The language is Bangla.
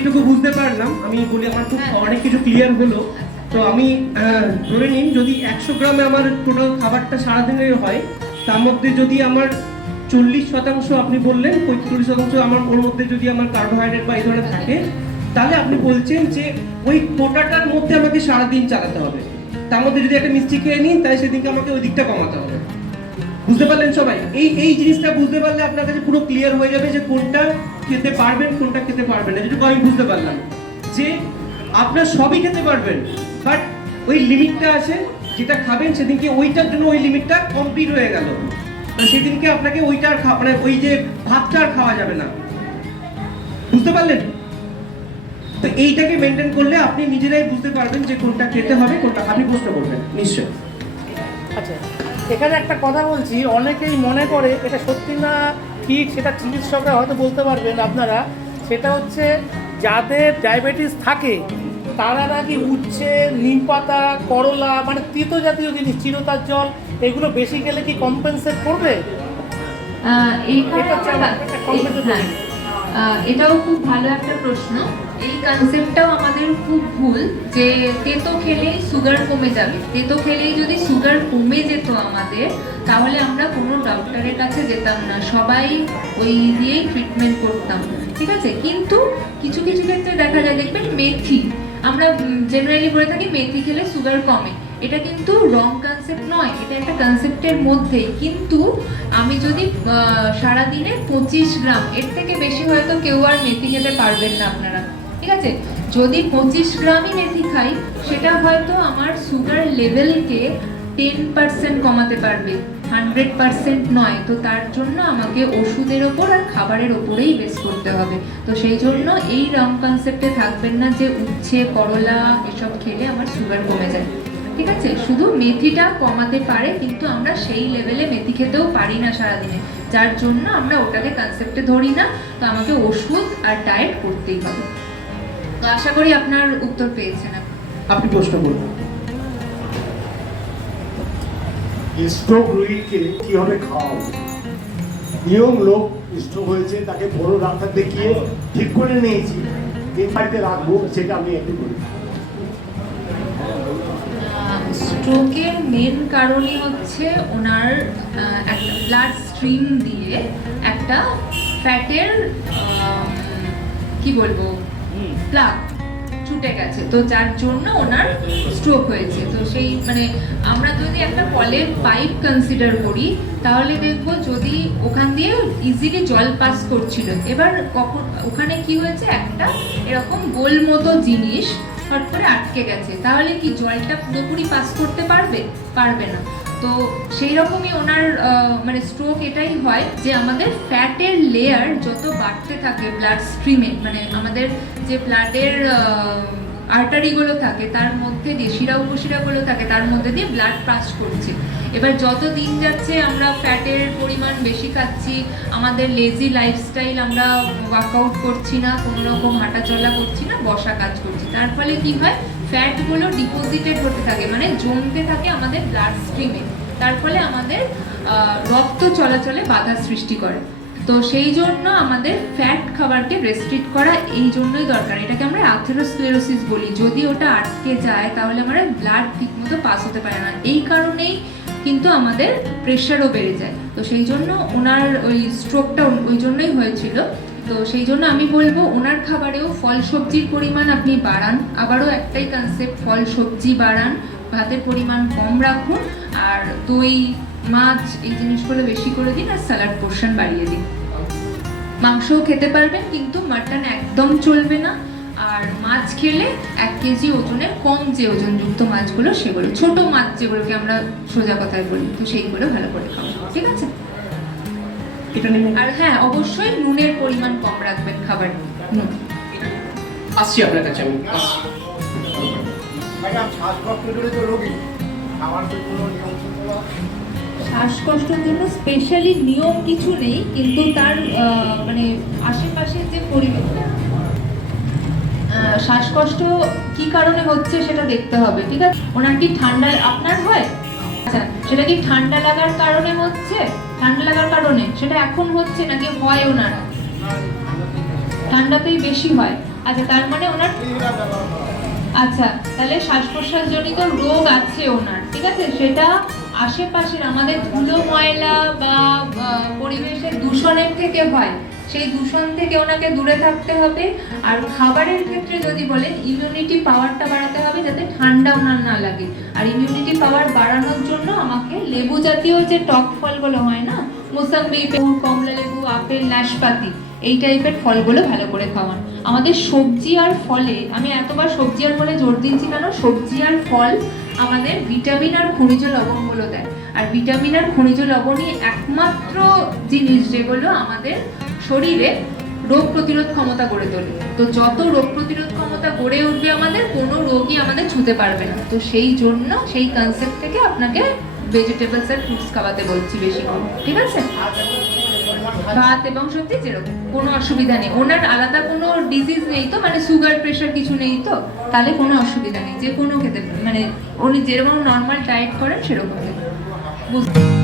যেটুকু বুঝতে পারলাম আমি বলি, আমার খুব অনেক কিছু ক্লিয়ার হলো। তো আমি ধরে নিন যদি 100 গ্রামে আমার টোটাল খাবারটা সারাদিনের হয়, তার মধ্যে যদি আমার 40% আপনি বললেন, 45% আমার ওর মধ্যে যদি আমার কার্বোহাইড্রেট বা এই ধরনের থাকে, তাহলে আপনি বলছেন যে ওই কোটাটার মধ্যে আমাকে সারাদিন চালাতে হবে। তার মধ্যে যদি একটা মিষ্টি খেয়ে নিই, তাহলে সেদিনকে আমাকে ওই দিকটা কমাতে হবে। বুঝতে পারলেন সবাই? এই জিনিসটা বুঝতে পারলে আপনার কাছে পুরো ক্লিয়ার হয়ে যাবে যে কোনটা খেতে পারবেন, কোনটা খেতে পারবেন না। যেটুকু আমি বুঝতে পারলাম যে আপনার সবই খেতে পারবেন, বাট ওই লিমিটটা আছে, যেটা খাবেন সেদিনকে ওইটার জন্য ওই লিমিটটা কমপ্লিট হয়ে গেল, তো সেদিনকে আপনাকে ওইটা আর মানে ওই যে ভাতটা আর খাওয়া যাবে না। বুঝতে পারলেন? তো এইটাকে মেনটেন করলে আপনি নিজেরাই বুঝতে পারবেন যে কোনটা খেতে হবে, কোনটা। আপনি প্রশ্ন করবেন নিশ্চয়। আচ্ছা, এখানে একটা কথা বলছি, অনেকেই মনে করে এটা সত্যি না ঠিক, সেটা চিকিৎসকরা হয়তো বলতে পারবেন আপনারা। সেটা হচ্ছে যাদের ডায়াবেটিস থাকে তারা নাকি উচ্ছে, নিম পাতা, করলা, মানে তিতো জাতীয় জিনিস, চিরতার জল, এগুলো বেশি গেলে কি কম্পেনসেট করবে? এটাও খুব ভালো একটা প্রশ্ন। এই কনসেপ্টটাও আমাদের খুব ভুল যে তেতো খেলেই সুগার কমে যাবে। তেতো খেলেই যদি সুগার কমে যেত আমাদের, তাহলে আমরা কোনো ডক্টরের কাছে যেতাম না, সবাই ওই দিয়েই ট্রিটমেন্ট করতাম, ঠিক আছে? কিন্তু কিছু কিছু ক্ষেত্রে দেখা যায়, দেখবেন মেথি, আমরা জেনারেলি বলে থাকি মেথি খেলে সুগার কমে। এটা কিন্তু রং কনসেপ্ট নয়, এটা একটা কনসেপ্টের মধ্যেই। কিন্তু আমি যদি সারাদিনে 25 গ্রাম, এর থেকে বেশি হয়তো কেউ আর মেথি খেতে পারবেন না আপনারা, ঠিক আছে? যদি 25 গ্রামই মেথি খাই, সেটা হয়তো আমার সুগার লেভেলকে 10% কমাতে পারবে, 100% নয়। তো তার জন্য আমাকে ওষুধের ওপর আর খাবারের ওপরেই বেস করতে হবে। তো সেই জন্য এই রং কনসেপ্টে থাকবেন না যে উচ্ছে, করলা এসব খেলে আমার সুগার কমে যায়, ঠিক আছে? শুধু মেথিটা কমাতে পারে, কিন্তু আমরা সেই লেভেলে মেথি খেতেও পারি না সারাদিনে, যার জন্য আমরা ওটাকে কনসেপ্টে ধরি না। তো আমাকে ওষুধ আর ডায়েট করতেই হবে। তো আশা করি আপনার উত্তর পেয়েছেন। আপনি প্রশ্ন করুন। স্ট্রোক রোগীকে কিভাবে খাওয়াবো? নিয়ম লোক স্ট্রোক হয়েছে, তাকে বড় ডাক্তার দেখিয়ে ঠিক করে নিয়েছি, কিন্তু বাড়িতে রাখবো, সেটা আমি একটু বলি। স্ট্রোকের মেন কারণই হচ্ছে ওনার একটা ব্লাড স্ট্রিম দিয়ে একটা ফ্যাটের কি বলবো প্লাগ ছুটে গেছে, তো যার জন্য ওনার স্ট্রোক হয়েছে। তো সেই মানে আমরা যদি একটা কলের পাইপ কনসিডার করি, তাহলে দেখবো যদি ওখান দিয়ে ইজিলি জল পাস করছিল, এবার কখন ওখানে কি হয়েছে, একটা এরকম গোল মতো জিনিস হট করে আটকে গেছে, তাহলে কি জলটা পুরোপুরি পাস করতে পারবে? পারবে না। তো সেই রকমই ওনার মানে স্ট্রোক এটাই হয় যে আমাদের ফ্যাটের লেয়ার যত বাড়তে থাকে ব্লাড স্ট্রিমে, মানে আমাদের যে ব্লাডের আর্টারিগুলো থাকে তার মধ্যে দিয়ে শিরা উপশিরাগুলো থাকে, তার মধ্যে দিয়ে ব্লাড পাস করছে। এবার যত দিন যাচ্ছে আমরা ফ্যাটের পরিমাণ বেশি খাচ্ছি, আমাদের লেজি লাইফস্টাইল, আমরা ওয়ার্কআউট করছি না, কোনো রকম হাঁটাচলা করছি না, বসা কাজ করছি, তার ফলে কি হয়, ফ্যাটগুলো ডিপোজিটেড হতে থাকে, মানে জমতে থাকে আমাদের ব্লাড স্ট্রিমে, তার ফলে আমাদের রক্ত চলাচলে বাধা সৃষ্টি করে। তো সেই জন্য আমাদের ফ্যাট খাবারকে রেস্ট্রিক্ট করা এই জন্যই দরকার। এটাকে আমরা অ্যাথেরোস্ক্লেরোসিস বলি। যদি ওটা আটকে যায় তাহলে আমাদের ব্লাড ঠিকমতো পাস হতে পারে না, এই কারণেই কিন্তু আমাদের প্রেশারও বেড়ে যায়। তো সেই জন্য ওনার ওই স্ট্রোকটা ওই জন্যই হয়েছিল। তো সেই জন্য আমি বলবো ওনার খাবারেও ফল সবজির পরিমাণ আপনি বাড়ান। আবারও একটাই কনসেপ্ট, ফল সবজি বাড়ান, ভাতের পরিমাণ কম রাখুন, আর দই, মাছ এই জিনিসগুলো বেশি করে দিন, আর স্যালাড পোর্শন বাড়িয়ে দিন। মাংসও খেতে পারবেন, কিন্তু মাটন একদম চলবে না। আর মাছ খেলে 1 কেজি ওজনের কম যে ওজনযুক্ত মাছগুলো, সেগুলো ছোট মাছ যেগুলোকে আমরা সোজা কথায় বলি, তো সেইগুলো ভালো করে খাবেন, ঠিক আছে? আর হ্যাঁ, অবশ্যই নুনের পরিমাণ কম রাখবেন খাবার। নুন আসছি আপনার কাছে, আমি আসছি। শ্বাসকষ্টের জন্য স্পেশালি নিয়ম কিছু নেই, কিন্তু তার মানে আশেপাশের যে পরিবেশ, শ্বাসকষ্ট কি কারণে হচ্ছে সেটা দেখতে হবে, ঠিক আছে? ওনার কি ঠান্ডা আপনার হয়? আচ্ছা, সেটা কি ঠান্ডা লাগার কারণে হচ্ছে? ঠান্ডা লাগার কারণে সেটা এখন হচ্ছে নাকি হয় ওনার? ঠান্ডাতেই বেশি হয়। আচ্ছা, তার মানে ওনার, আচ্ছা তাহলে শ্বাস প্রশ্বাস জনিত রোগ আছে ওনার, ঠিক আছে? সেটা আশেপাশের আমাদের ধুলো ময়লা বা পরিবেশের দূষণের থেকে হয়, সেই দূষণ থেকে ওনাকে দূরে থাকতে হবে। আর খাবারের ক্ষেত্রে যদি বলেন, ইমিউনিটি পাওয়ারটা বাড়াতে হবে যাতে ঠান্ডা ওনার না লাগে। আর ইমিউনিটি পাওয়ার বাড়ানোর জন্য আমাকে লেবু জাতীয় যে টক ফলগুলো হয় না, মোসাম্বি, কমলা লেবু, আপেল, নাশপাতি, এই টাইপের ফলগুলো ভালো করে খাওয়ান। আমাদের সবজি আর ফলে, আমি এতবার সবজি আর ফলে জোর দিচ্ছি কেন, সবজি আর ফল আমাদের ভিটামিন আর খনিজ লবণগুলো দেয়। আর ভিটামিন আর খনিজ লবণই একমাত্র জিনিস যেগুলো আমাদের শরীরে রোগ প্রতিরোধ ক্ষমতা গড়ে তোলে। তো যত রোগ প্রতিরোধ ক্ষমতা গড়ে উঠবে আমাদের, কোনো রোগই আমাদের ছুঁতে পারবে না। তো সেই জন্য সেই কনসেপ্ট থেকে আপনাকে ভেজিটেবলস আর ফ্রুটস খাওয়াতে বলছি বেশি করে, ঠিক আছে? ভাত এবং সবজি যেরকম, কোনো অসুবিধা নেই। ওনার আলাদা কোনো ডিজিজ নেই তো, মানে সুগার প্রেশার কিছু নেই তো, তাহলে কোনো অসুবিধা নেই, যে কোনো খেতে, মানে উনি যেরকম নর্মাল ডায়েট করেন সেরকম খেতে। বুঝতে